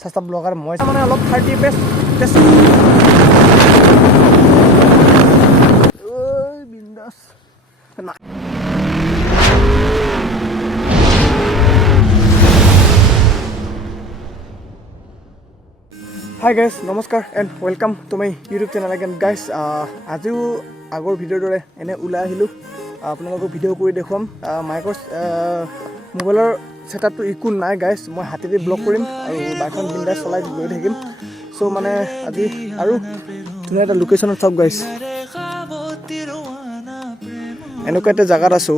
সস্তা ব্লগাৰ মই মানে অলপ 30 পেজ ওই বিন্দাস না Hi guys, namaskar and welcome to my YouTube channel again guys. আজিও আগৰ ভিডিঅ'ৰ দৰে এনে ওলাই আহিলো আপোনালোকক ভিডিঅ' কৰি দেখুৱাম মাইকৰ মোবাইলৰ সেটআপটো ইকো নাই গাইস মই হাতেদি ব্লগ কৰিম আৰু বাইকখন বিন্দাস চলাই গৈ থাকিম সো মানে আজি আৰু ধুনীয়া এটা লোকেশ্যনত চাওক গাইস এনেকুৱা এটা জায়গাত আছো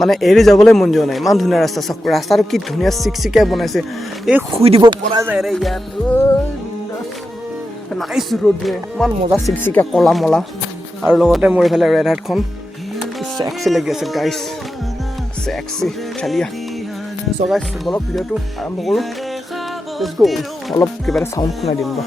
মানে এৰি যাবলৈ মন যোৱা নাই ইমান ধুনীয়া ৰাস্তা চাওক ৰাস্তাটো কি ধুনীয়া চিকচিকে বনাইছে এই খুই দিব পৰা যায় ৰে ইয়াত নাইস ৰোড ৰে ইমান মজা চিকচিকে কলা মলা আৰু লগতে মোৰ ইফালে ৰেড হাৰ্টখন সেক্সি লাগি আছে গাইস সেক্সি চালিয়া সো গাইস বলক ভিডিঅ'টো আৰম্ভ কৰো লেটস গো অলপ কিবা এটা সাউন্ড শুনাই দিম বা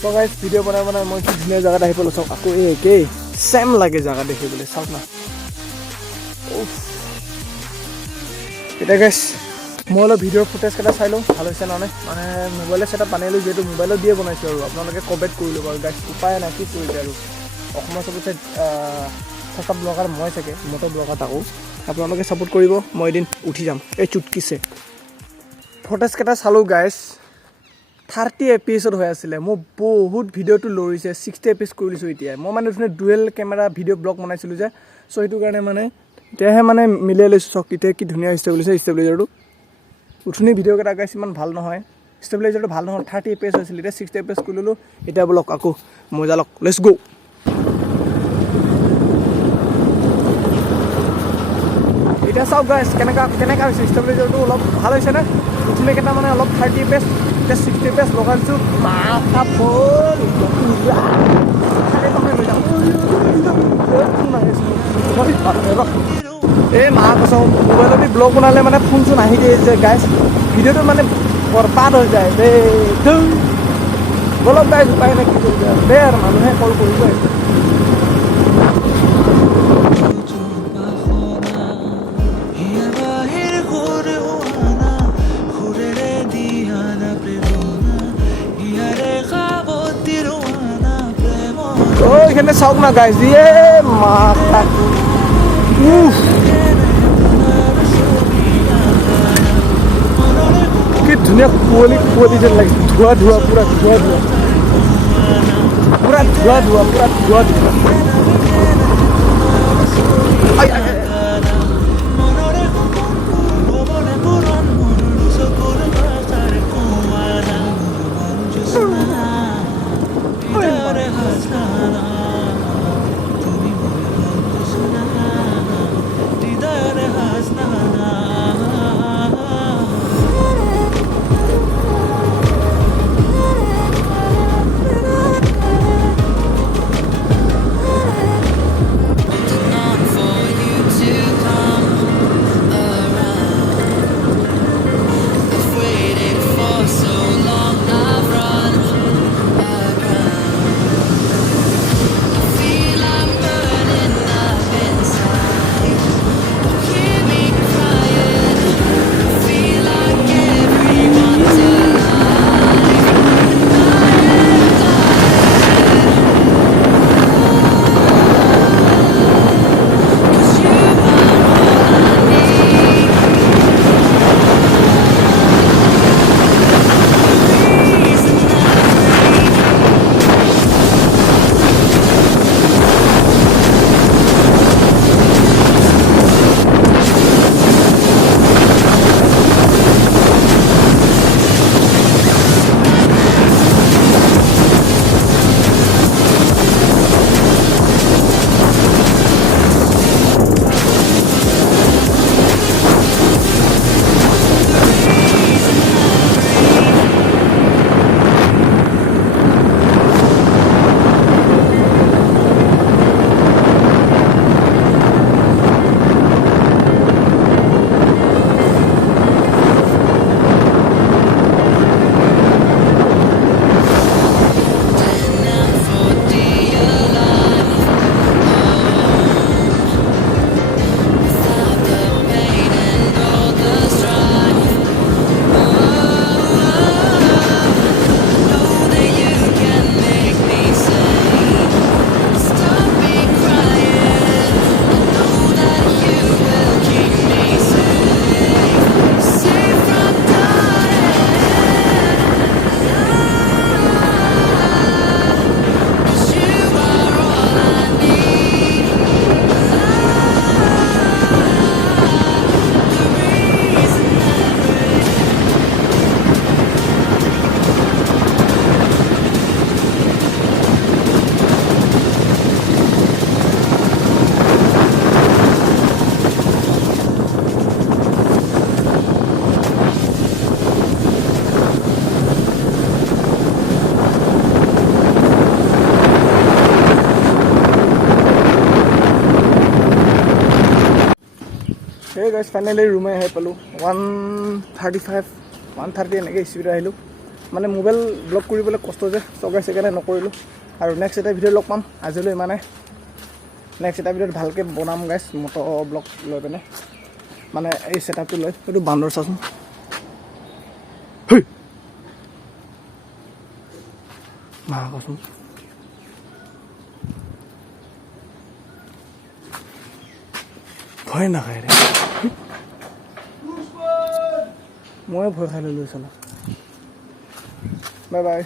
So guys, video বনাই মই কি ধুনীয়া জায়গাত আহি পালো চাওক আকৌ এই একেই সেম লাগে জায়গা দেখিবলৈ চাওক না এতিয়া গাইছ মই অলপ ভিডিঅ'ৰ ফুটেজকেইটা চাই লওঁ ভাল হৈছে নে মানে মোবাইলৰ ছেটআপ আনিলোঁ যিহেতু মোবাইলত দিয়ে বনাইছোঁ আৰু আপোনালোকে কমেণ্ট কৰি ল'ব আৰু গাইছ উপায় নাই কি কৰিছে আৰু অসমৰ চবতছে সঁচা ব্লগাৰ মই চাগে মটো ব্লগাৰ তাকো আপোনালোকে ছাপোৰ্ট কৰিব মই এদিন উঠি যাম এই চুটকিছে ফুটেজকেইটা চালোঁ গাইছ 30 এপিছ'ড হৈ আছিলে মোৰ বহুত ভিডিঅ'টো লৰিছে 60 এপিছ কৰি দিছোঁ এতিয়া মই মানে ধুনীয়া ডুৱেল কেমেৰা ভিডিঅ' ব্লগ বনাইছিলোঁ যে চ' সেইটো কাৰণে মানে এতিয়াহে মানে মিলাই লৈছোঁ চক এতিয়া কি ধুনীয়া ষ্টেবিলাইজাৰ ষ্টেবিলাইজাৰটো উঠনি ভিডিঅ'কেইটা গাইছ ইমান ভাল নহয় ষ্টেবিলাইজাৰটো ভাল নহয় 30 এপিছ হৈছিলে এতিয়া 60 এপিছ কৰি ল'লোঁ এতিয়া ব্লগ আকৌ মজা লওক লেটছ গো এতিয়া চাওক গাইছ কেনেকুৱা হৈছে ষ্টেবিলাইজাৰটো অলপ ভাল হৈছেনে উঠনি কেইটা মানে অলপ 30 এপিছ এতিয়া 60 এপিছ লগাই দিছোঁ মাথা ফুল এই মা কৈছোঁ মোবাইলত ব্লগ বনালে মানে ফোন চোন আহি দিয়ে যে গাইছ ভিডিঅ'টো মানে বৰবাদ হৈ যায় দেই বলক গাইছ উপায় নাই কি কৰিব দে আৰু মানুহে কল কৰিবই এখানে চাওক না গাইজ দিয়ে মাথা কি ধুনীয়া কুঁৱলী যেন লাগিছে ধোৱা পুৰা ধোৱা Hey guys, finally room I have 135, 130 এনেকৈ স্পীড আহিলোঁ মানে মোবাইল ব্লগ কৰিবলৈ কষ্ট যে so guys সেইকাৰণে নকৰিলোঁ আৰু নেক্সট এটা ভিডিঅ' লগ পাম আজিলৈ ইমানে নেক্সট এটা ভিডিঅ'ত ভালকৈ বনাম গাইছ মট' ব্লগ লৈ পিনে মানে এই ছেটআপটো লৈ এইটো বান্দৰ চাচোন মা কচোন ভয় নাখায় ৰে মই ভয় খাই লৈ চালা বাই বাই